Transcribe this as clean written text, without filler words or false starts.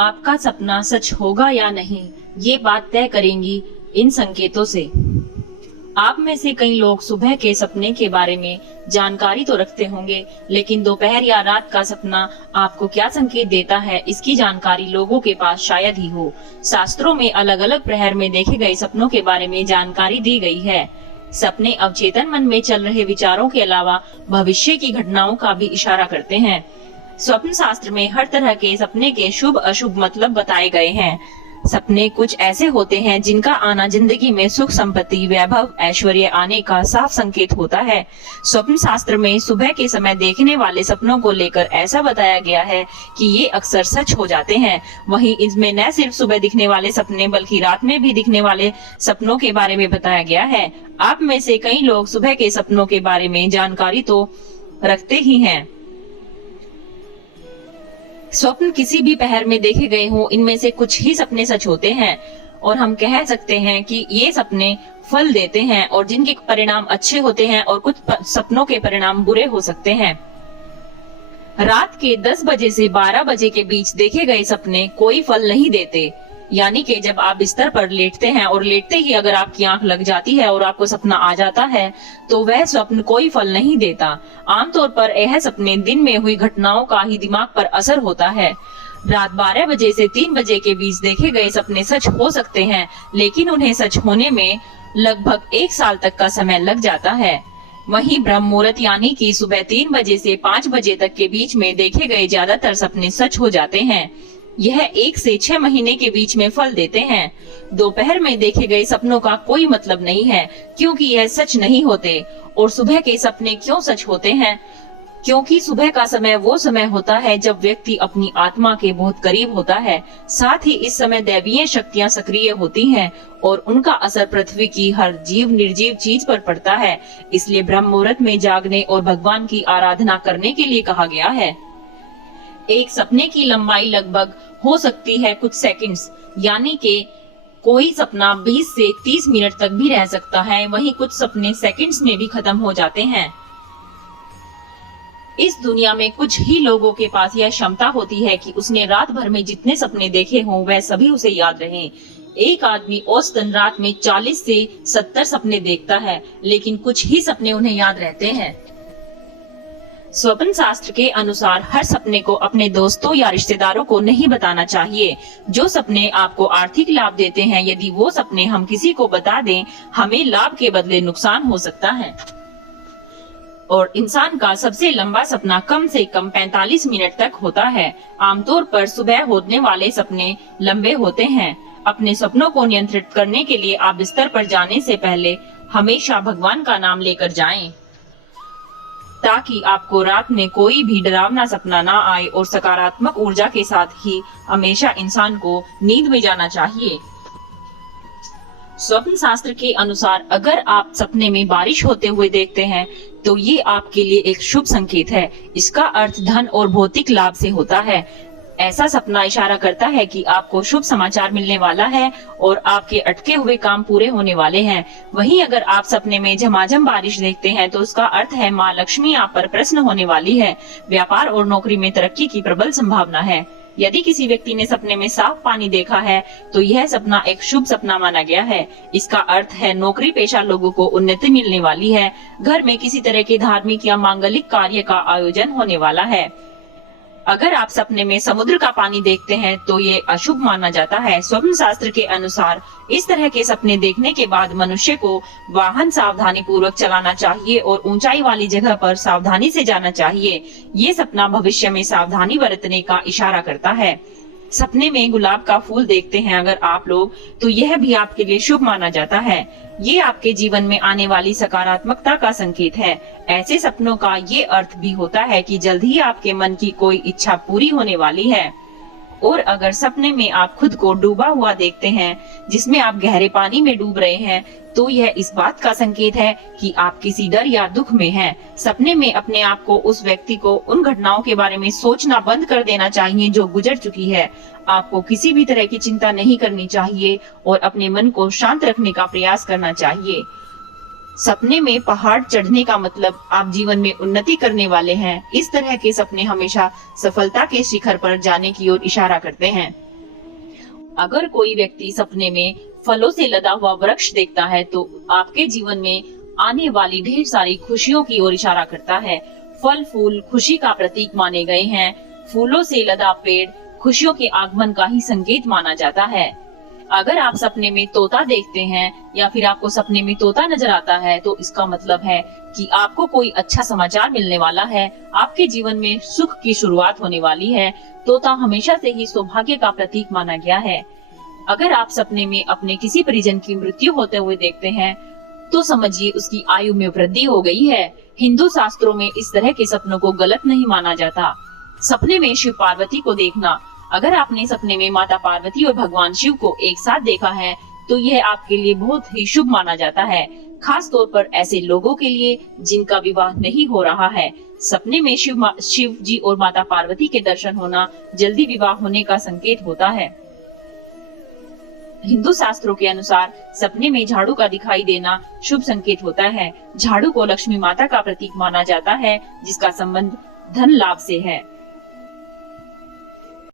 आपका सपना सच होगा या नहीं, ये बात तय करेंगी इन संकेतों से। आप में से कई लोग सुबह के सपने के बारे में जानकारी तो रखते होंगे, लेकिन दोपहर या रात का सपना आपको क्या संकेत देता है, इसकी जानकारी लोगों के पास शायद ही हो। शास्त्रों में अलग अलग प्रहर में देखे गए सपनों के बारे में जानकारी दी गई है। सपने अवचेतन मन में चल रहे विचारों के अलावा भविष्य की घटनाओं का भी इशारा करते हैं। स्वप्न शास्त्र में हर तरह के सपने के शुभ अशुभ मतलब बताए गए हैं। सपने कुछ ऐसे होते हैं जिनका आना जिंदगी में सुख, संपत्ति, वैभव, ऐश्वर्य आने का साफ संकेत होता है। स्वप्न शास्त्र में सुबह के समय देखने वाले सपनों को लेकर ऐसा बताया गया है कि ये अक्सर सच हो जाते हैं। वहीं इसमें न सिर्फ सुबह दिखने वाले सपने बल्कि रात में भी दिखने वाले सपनों के बारे में बताया गया है। आप में से कई लोग सुबह के सपनों के बारे में जानकारी तो रखते ही हैं। स्वप्न किसी भी पहर में देखे गए हों, इनमें से कुछ ही सपने सच होते हैं और हम कह सकते हैं कि ये सपने फल देते हैं और जिनके परिणाम अच्छे होते हैं और कुछ सपनों के परिणाम बुरे हो सकते हैं। रात के 10 बजे से 12 बजे के बीच देखे गए सपने कोई फल नहीं देते, यानी कि जब आप बिस्तर पर लेटते हैं और लेटते ही अगर आपकी आंख लग जाती है और आपको सपना आ जाता है तो वह स्वप्न कोई फल नहीं देता। आमतौर पर यह सपने दिन में हुई घटनाओं का ही दिमाग पर असर होता है। रात 12 बजे से 3 बजे के बीच देखे गए सपने सच हो सकते हैं, लेकिन उन्हें सच होने में लगभग 1 साल तक का समय लग जाता है। वहीं ब्रह्म मुहूर्त यानी कि सुबह 3 बजे से 5 बजे तक के बीच में देखे गए ज्यादातर सपने सच हो जाते हैं। यह 1 से 6 महीने के बीच में फल देते हैं। दोपहर में देखे गए सपनों का कोई मतलब नहीं है, क्योंकि यह सच नहीं होते। और सुबह के सपने क्यों सच होते हैं? क्योंकि सुबह का समय वो समय होता है जब व्यक्ति अपनी आत्मा के बहुत करीब होता है। साथ ही इस समय दैवीय शक्तियां सक्रिय होती हैं और उनका असर पृथ्वी की हर जीव निर्जीव चीज पर पड़ता है। इसलिए ब्रह्म मुहूर्त में जागने और भगवान की आराधना करने के लिए कहा गया है। एक सपने की लंबाई लगभग हो सकती है कुछ सेकंड्स, यानी कि कोई सपना 20 से 30 मिनट तक भी रह सकता है। वहीं कुछ सपने सेकंड्स में भी खत्म हो जाते हैं। इस दुनिया में कुछ ही लोगों के पास यह क्षमता होती है कि उसने रात भर में जितने सपने देखे हों वह सभी उसे याद रहें। एक आदमी औसतन रात में 40 से 70 सपने देखता है, लेकिन कुछ ही सपने उन्हें याद रहते हैं। स्वप्न शास्त्र के अनुसार हर सपने को अपने दोस्तों या रिश्तेदारों को नहीं बताना चाहिए। जो सपने आपको आर्थिक लाभ देते हैं, यदि वो सपने हम किसी को बता दें, हमें लाभ के बदले नुकसान हो सकता है। और इंसान का सबसे लंबा सपना कम से कम 45 मिनट तक होता है। आमतौर पर सुबह होने वाले सपने लंबे होते हैं। अपने सपनों को नियंत्रित करने के लिए आप बिस्तर पर जाने से पहले हमेशा भगवान का नाम लेकर जाएं, ताकि आपको रात में कोई भी डरावना सपना ना आए। और सकारात्मक ऊर्जा के साथ ही हमेशा इंसान को नींद में जाना चाहिए। स्वप्न शास्त्र के अनुसार अगर आप सपने में बारिश होते हुए देखते हैं तो ये आपके लिए एक शुभ संकेत है। इसका अर्थ धन और भौतिक लाभ से होता है। ऐसा सपना इशारा करता है कि आपको शुभ समाचार मिलने वाला है और आपके अटके हुए काम पूरे होने वाले हैं। वहीं अगर आप सपने में झमाझम बारिश देखते हैं तो उसका अर्थ है माँ लक्ष्मी आप पर प्रसन्न होने वाली है। व्यापार और नौकरी में तरक्की की प्रबल संभावना है। यदि किसी व्यक्ति ने सपने में साफ पानी देखा है तो यह सपना एक शुभ सपना माना गया है। इसका अर्थ है नौकरी पेशा लोगों को उन्नति मिलने वाली है। घर में किसी तरह के धार्मिक या मांगलिक कार्य का आयोजन होने वाला है। अगर आप सपने में समुद्र का पानी देखते हैं तो ये अशुभ माना जाता है। स्वप्न शास्त्र के अनुसार इस तरह के सपने देखने के बाद मनुष्य को वाहन सावधानी पूर्वक चलाना चाहिए और ऊंचाई वाली जगह पर सावधानी से जाना चाहिए। ये सपना भविष्य में सावधानी बरतने का इशारा करता है। सपने में गुलाब का फूल देखते हैं अगर आप लोग, तो यह भी आपके लिए शुभ माना जाता है। ये आपके जीवन में आने वाली सकारात्मकता का संकेत है। ऐसे सपनों का ये अर्थ भी होता है कि जल्द ही आपके मन की कोई इच्छा पूरी होने वाली है। और अगर सपने में आप खुद को डूबा हुआ देखते हैं, जिसमें आप गहरे पानी में डूब रहे हैं, तो यह इस बात का संकेत है कि आप किसी डर या दुख में हैं। सपने में अपने आप को, उस व्यक्ति को, उन घटनाओं के बारे में सोचना बंद कर देना चाहिए जो गुजर चुकी है। आपको किसी भी तरह की चिंता नहीं करनी चाहिए और अपने मन को शांत रखने का प्रयास करना चाहिए। सपने में पहाड़ चढ़ने का मतलब आप जीवन में उन्नति करने वाले हैं। इस तरह के सपने हमेशा सफलता के शिखर पर जाने की ओर इशारा करते हैं। अगर कोई व्यक्ति सपने में फलों से लदा हुआ वृक्ष देखता है तो आपके जीवन में आने वाली ढेर सारी खुशियों की ओर इशारा करता है। फल फूल खुशी का प्रतीक माने गए हैं। फूलों से लदा पेड़ खुशियों के आगमन का ही संकेत माना जाता है। अगर आप सपने में तोता देखते हैं या फिर आपको सपने में तोता नजर आता है तो इसका मतलब है कि आपको कोई अच्छा समाचार मिलने वाला है। आपके जीवन में सुख की शुरुआत होने वाली है। तोता हमेशा से ही सौभाग्य का प्रतीक माना गया है। अगर आप सपने में अपने किसी परिजन की मृत्यु होते हुए देखते हैं तो समझिए उसकी आयु में वृद्धि हो गई है। हिंदू शास्त्रों में इस तरह के सपनों को गलत नहीं माना जाता। सपने में शिव पार्वती को देखना, अगर आपने सपने में माता पार्वती और भगवान शिव को एक साथ देखा है तो यह आपके लिए बहुत ही शुभ माना जाता है, खास तौर पर ऐसे लोगों के लिए जिनका विवाह नहीं हो रहा है। सपने में शिव जी और माता पार्वती के दर्शन होना जल्दी विवाह होने का संकेत होता है। हिंदू शास्त्रों के अनुसार सपने में झाड़ू का दिखाई देना शुभ संकेत होता है। झाड़ू को लक्ष्मी माता का प्रतीक माना जाता है जिसका संबंध धन लाभ से है।